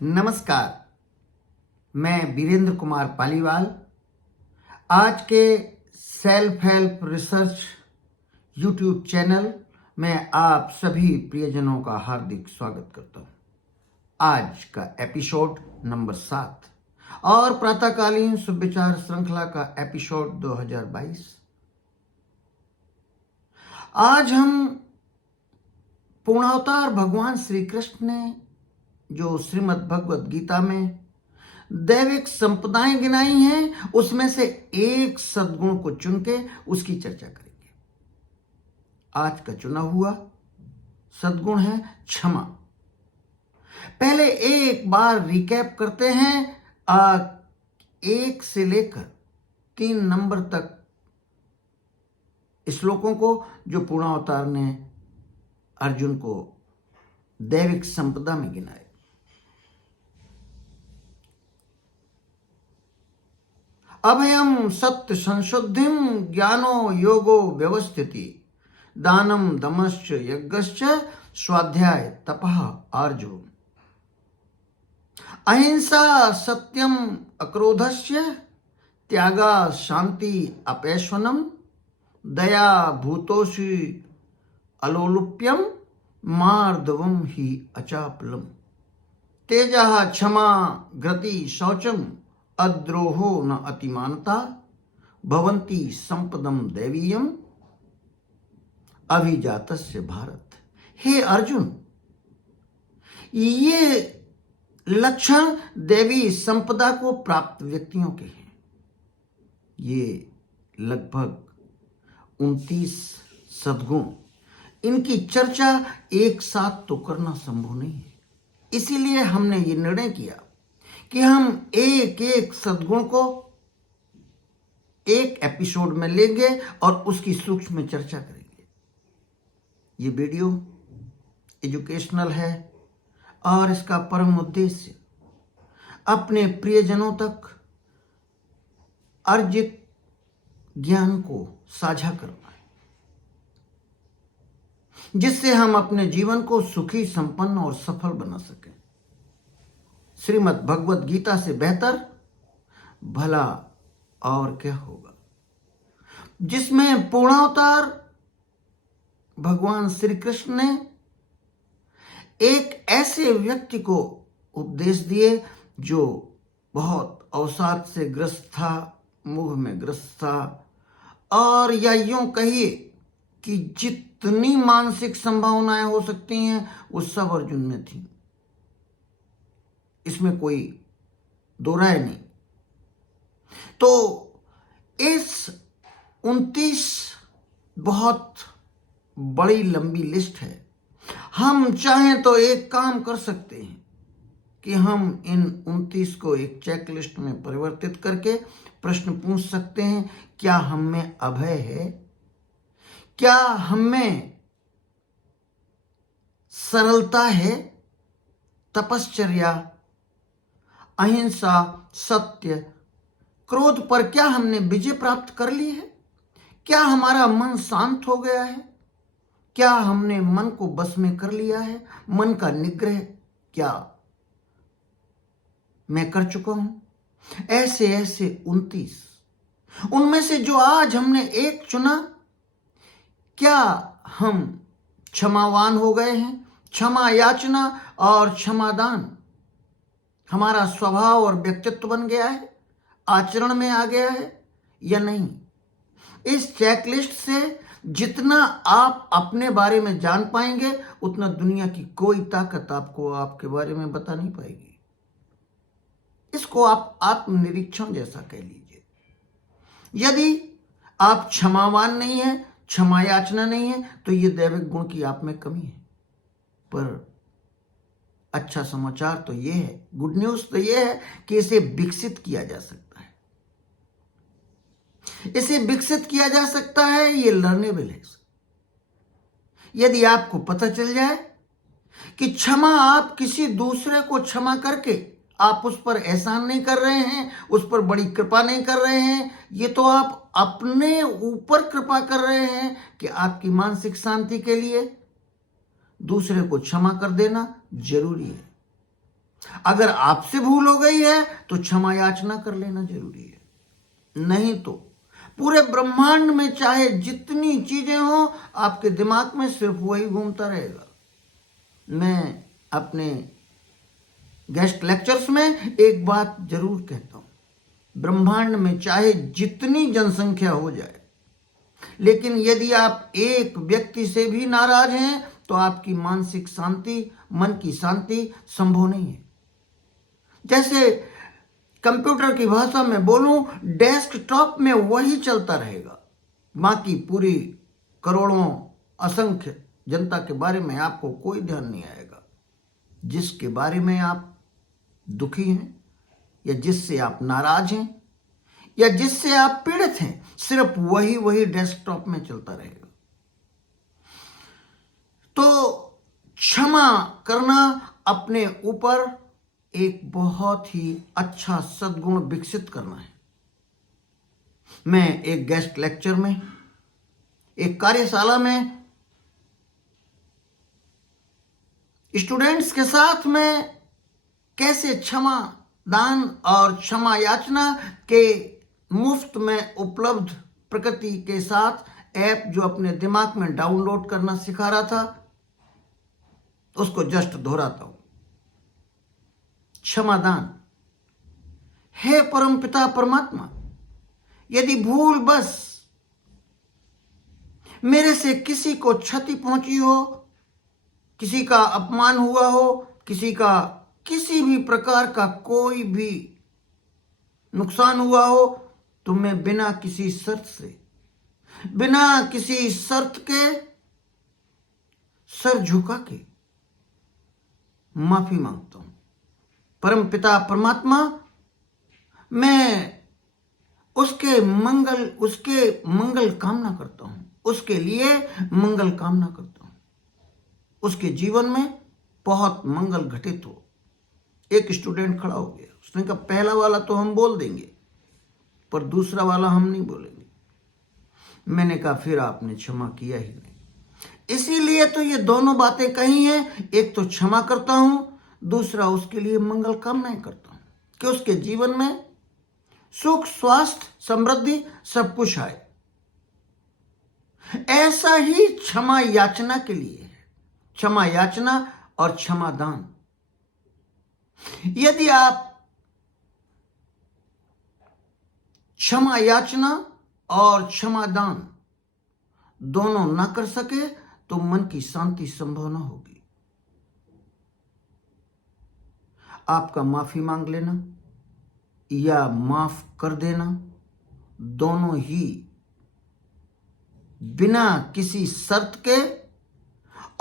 नमस्कार, मैं वीरेंद्र कुमार पालीवाल आज के self help research YouTube channel में आप सभी प्रियजनों का हार्दिक स्वागत करता हूं। आज का एपिसोड नंबर 7 और प्रातःकालीन सुविचार श्रृंखला का एपिसोड 2022। आज हम पूर्णावतार भगवान श्री कृष्ण ने जो श्रीमद् भगवद गीता में दैविक संपदाएं गिनाई हैं, उसमें से एक सद्गुण को चुन के उसकी चर्चा करेंगे। आज का चुना हुआ सद्गुण है क्षमा। पहले एक बार रिकैप करते हैं 1 से लेकर 3 नंबर तक श्लोकों को, जो पूर्णावतार ने अर्जुन को दैविक संपदा में गिनाए। अभयम सत्य संशुद्धिम ज्ञानो योगो व्यवस्थिति दानम दमश्च यज्ञश्च स्वाध्याय तपः आर्जव अहिंसा सत्यम अक्रोधस्य त्यागा शांति अपैश्वनम दया भूतोषि अलोलुप्यम मार्दवम ही अचापलम तेजः क्षमा घृति शौचम अद्रोहो न अतिमानता भवन्ति संपदम दैवीयम अभिजातस्य भारत। हे अर्जुन, ये लक्षण दैवी संपदा को प्राप्त व्यक्तियों के हैं। ये लगभग 29 सद्गुण, इनकी चर्चा एक साथ तो करना संभव नहीं है। इसीलिए हमने ये निर्णय किया कि हम एक एक सद्गुण को एक एपिसोड में लेंगे और उसकी सूक्ष्म चर्चा करेंगे। ये वीडियो एजुकेशनल है और इसका परम उद्देश्य अपने प्रियजनों तक अर्जित ज्ञान को साझा करना है, जिससे हम अपने जीवन को सुखी, संपन्न और सफल बना सकें। श्रीमद् भगवद गीता से बेहतर भला और क्या होगा, जिसमें पूर्णावतार भगवान श्री कृष्ण ने एक ऐसे व्यक्ति को उपदेश दिए जो बहुत अवसाद से ग्रस्त था, मोह में ग्रस्त था, और या यूं कहिए कि जितनी मानसिक संभावनाएं हो सकती हैं वो सब अर्जुन में थी। इसमें कोई दो राय नहीं। तो इस 29 बहुत बड़ी लंबी लिस्ट है। हम चाहें तो एक काम कर सकते हैं कि हम इन 29 को एक चेकलिस्ट में परिवर्तित करके प्रश्न पूछ सकते हैं। क्या हम में अभय है? क्या हम में सरलता है? तपश्चर्या, अहिंसा, सत्य, क्रोध पर क्या हमने विजय प्राप्त कर ली है? क्या हमारा मन शांत हो गया है? क्या हमने मन को बस में कर लिया है? मन का निग्रह क्या मैं कर चुका हूं? ऐसे 29, उनमें से जो आज हमने एक चुना, क्या हम क्षमावान हो गए हैं? क्षमा याचना और क्षमादान हमारा स्वभाव और व्यक्तित्व बन गया है, आचरण में आ गया है या नहीं? इस चेकलिस्ट से जितना आप अपने बारे में जान पाएंगे, उतना दुनिया की कोई ताकत आपको आपके बारे में बता नहीं पाएगी। इसको आप आत्मनिरीक्षण जैसा कह लीजिए। यदि आप क्षमावान नहीं है, क्षमा याचना नहीं है, तो ये दैविक गुण की आप में कमी है। पर अच्छा समाचार तो ये है, गुड न्यूज तो ये है कि इसे विकसित किया जा सकता है। इसे विकसित किया जा सकता है, ये लर्नेबल है। यदि आपको पता चल जाए कि क्षमा, आप किसी दूसरे को क्षमा करके आप उस पर एहसान नहीं कर रहे हैं, उस पर बड़ी कृपा नहीं कर रहे हैं, ये तो आप अपने ऊपर कृपा कर रहे हैं कि आपकी मानसिक शांति के लिए दूसरे को क्षमा कर देना जरूरी है। अगर आपसे भूल हो गई है तो क्षमा याचना कर लेना जरूरी है। नहीं तो पूरे ब्रह्मांड में चाहे जितनी चीजें हो, आपके दिमाग में सिर्फ वही घूमता रहेगा। मैं अपने गेस्ट लेक्चर्स में एक बात जरूर कहता हूं, ब्रह्मांड में चाहे जितनी जनसंख्या हो जाए, लेकिन यदि आप एक व्यक्ति से भी नाराज हैं तो आपकी मानसिक शांति, मन की शांति संभव नहीं है। जैसे कंप्यूटर की भाषा में बोलूं, डेस्कटॉप में वही चलता रहेगा, बाकी पूरी करोड़ों असंख्य जनता के बारे में आपको कोई ध्यान नहीं आएगा। जिसके बारे में आप दुखी हैं या जिससे आप नाराज हैं या जिससे आप पीड़ित हैं, सिर्फ वही डेस्कटॉप में चलता रहेगा। तो क्षमा करना अपने ऊपर एक बहुत ही अच्छा सद्गुण विकसित करना है। मैं एक गेस्ट लेक्चर में, एक कार्यशाला में स्टूडेंट्स के साथ में कैसे क्षमा दान और क्षमा याचना के मुफ्त में उपलब्ध प्रकृति के साथ ऐप जो अपने दिमाग में डाउनलोड करना सिखा रहा था, उसको जस्ट दोहराता हूं। क्षमादान हे परमपिता परमात्मा, यदि भूल बस मेरे से किसी को क्षति पहुंची हो, किसी का अपमान हुआ हो, किसी का किसी भी प्रकार का कोई भी नुकसान हुआ हो, तो मैं बिना किसी शर्त से, बिना किसी शर्त के सर झुका के माफी मांगता हूं। परम पिता परमात्मा, मैं उसके मंगल कामना करता हूं, उसके लिए मंगल कामना करता हूं, उसके जीवन में बहुत मंगल घटित हो। एक स्टूडेंट खड़ा हो गया, उसने कहा पहला वाला तो हम बोल देंगे पर दूसरा वाला हम नहीं बोलेंगे। मैंने कहा फिर आपने क्षमा किया ही नहीं, इसीलिए तो ये दोनों बातें कही हैं। एक तो क्षमा करता हूं, दूसरा उसके लिए मंगल कामनाएं करता हूं कि उसके जीवन में सुख, स्वास्थ्य, समृद्धि सब कुछ आए। ऐसा ही क्षमा याचना के लिए है, क्षमा याचना और क्षमा दान। यदि आप क्षमा याचना और क्षमा दान दोनों ना कर सके तो मन की शांति संभव ना होगी। आपका माफी मांग लेना या माफ कर देना, दोनों ही बिना किसी शर्त के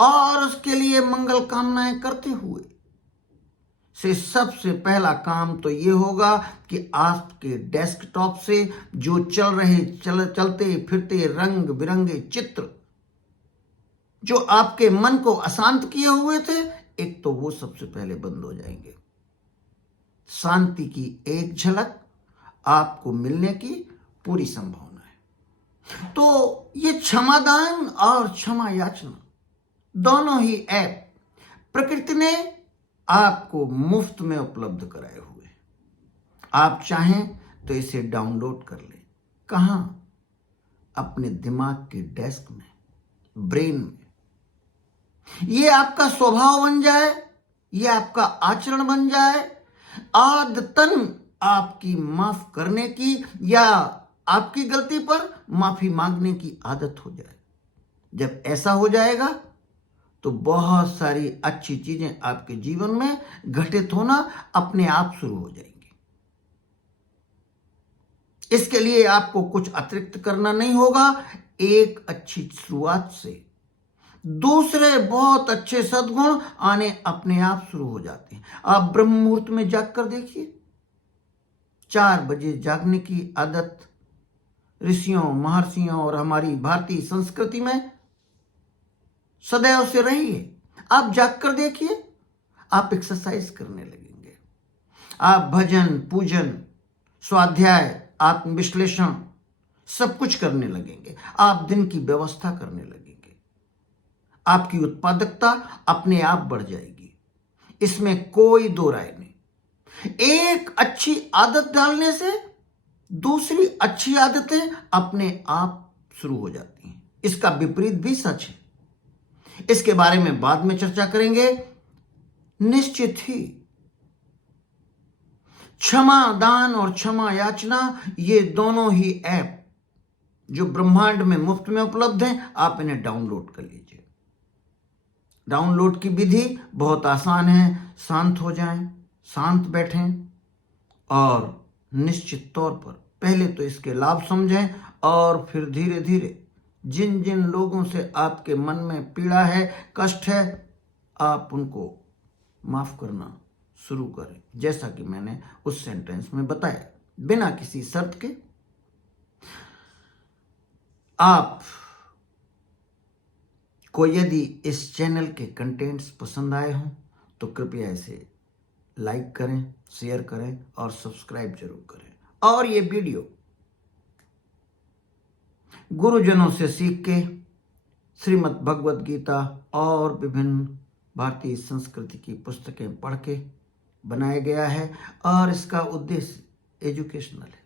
और उसके लिए मंगल कामनाएं करते हुए से सबसे पहला काम तो ये होगा कि आपके डेस्कटॉप से जो चलते फिरते रंग बिरंगे चित्र जो आपके मन को अशांत किए हुए थे, एक तो वो सबसे पहले बंद हो जाएंगे। शांति की एक झलक आपको मिलने की पूरी संभावना है। तो ये क्षमादान और क्षमा याचना दोनों ही ऐप प्रकृति ने आपको मुफ्त में उपलब्ध कराए हुए। आप चाहें तो इसे डाउनलोड कर लें। कहां? अपने दिमाग के डेस्क में, ब्रेन में। ये आपका स्वभाव बन जाए, ये आपका आचरण बन जाए, आदतन आपकी माफ करने की या आपकी गलती पर माफी मांगने की आदत हो जाए। जब ऐसा हो जाएगा तो बहुत सारी अच्छी चीजें आपके जीवन में घटित होना अपने आप शुरू हो जाएंगी। इसके लिए आपको कुछ अतिरिक्त करना नहीं होगा। एक अच्छी शुरुआत से दूसरे बहुत अच्छे सद्गुण आने अपने आप शुरू हो जाते हैं। आप ब्रह्म मुहूर्त में जाग कर देखिए। 4 बजे जागने की आदत ऋषियों, महर्षियों और हमारी भारतीय संस्कृति में सदैव से रही है। आप जाग कर देखिए, आप एक्सरसाइज करने लगेंगे, आप भजन, पूजन, स्वाध्याय, आत्मविश्लेषण सब कुछ करने लगेंगे, आप दिन की व्यवस्था करने लगेंगे, आपकी उत्पादकता अपने आप बढ़ जाएगी। इसमें कोई दो राय नहीं। एक अच्छी आदत डालने से दूसरी अच्छी आदतें अपने आप शुरू हो जाती हैं। इसका विपरीत भी सच है। इसके बारे में बाद में चर्चा करेंगे। निश्चित ही क्षमा दान और क्षमा याचना, ये दोनों ही ऐप जो ब्रह्मांड में मुफ्त में उपलब्ध हैं, आप इन्हें डाउनलोड कर लीजिए। डाउनलोड की विधि बहुत आसान है। शांत हो जाएं, शांत बैठें और निश्चित तौर पर पहले तो इसके लाभ समझें और फिर धीरे धीरे जिन जिन लोगों से आपके मन में पीड़ा है, कष्ट है, आप उनको माफ करना शुरू करें, जैसा कि मैंने उस सेंटेंस में बताया, बिना किसी शर्त के। आप को यदि इस चैनल के कंटेंट्स पसंद आए हों तो कृपया इसे लाइक करें, शेयर करें और सब्सक्राइब जरूर करें। और ये वीडियो गुरुजनों से सीख के श्रीमद् भगवद गीता और विभिन्न भारतीय संस्कृति की पुस्तकें पढ़ के बनाया गया है और इसका उद्देश्य एजुकेशनल है।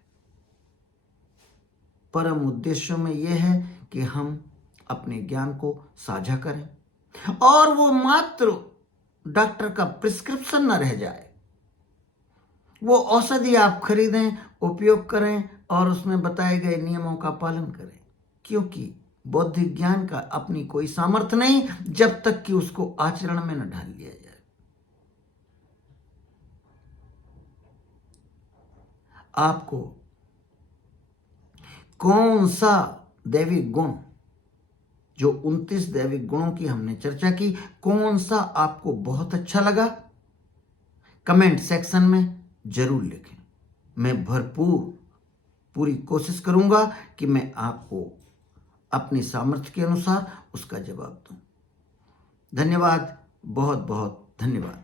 परम उद्देश्य में यह है कि हम अपने ज्ञान को साझा करें और वो मात्र डॉक्टर का प्रिस्क्रिप्शन न रह जाए। वो औषधि आप खरीदें, उपयोग करें और उसमें बताए गए नियमों का पालन करें, क्योंकि बौद्धिक ज्ञान का अपनी कोई सामर्थ्य नहीं जब तक कि उसको आचरण में न ढाल लिया जाए। आपको कौन सा दैविक गुण, जो 29 दैविक गुणों की हमने चर्चा की, कौन सा आपको बहुत अच्छा लगा, कमेंट सेक्शन में जरूर लिखें। मैं पूरी कोशिश करूंगा कि मैं आपको अपनी सामर्थ्य के अनुसार उसका जवाब दूं। धन्यवाद, बहुत बहुत धन्यवाद।